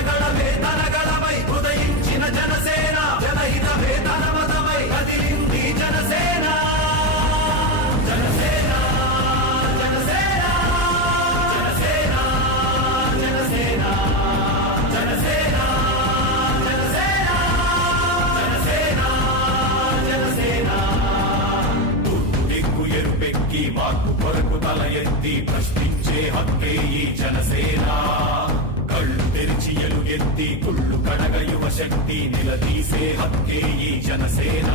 గళగళమే తనగళమై ఉదయించిన జనసేన జనహిత వేతనమతమై కదిలింది జనసేన జనసేన జనసేన జనసేన జనసేన జనసేన జనసేన జనసేన జనసేన తూర్పు దిక్కు ఎరుపెక్కి మార్పు కొరకు తల ఎత్తి ప్రశ్నించే హక్కే ఈ జనసేన కళ్ళు తెరిచి ఎలుగెత్తి కుళ్ళు కడగ యువ శక్తి నిలదీసే హక్కే ఈ జనసేన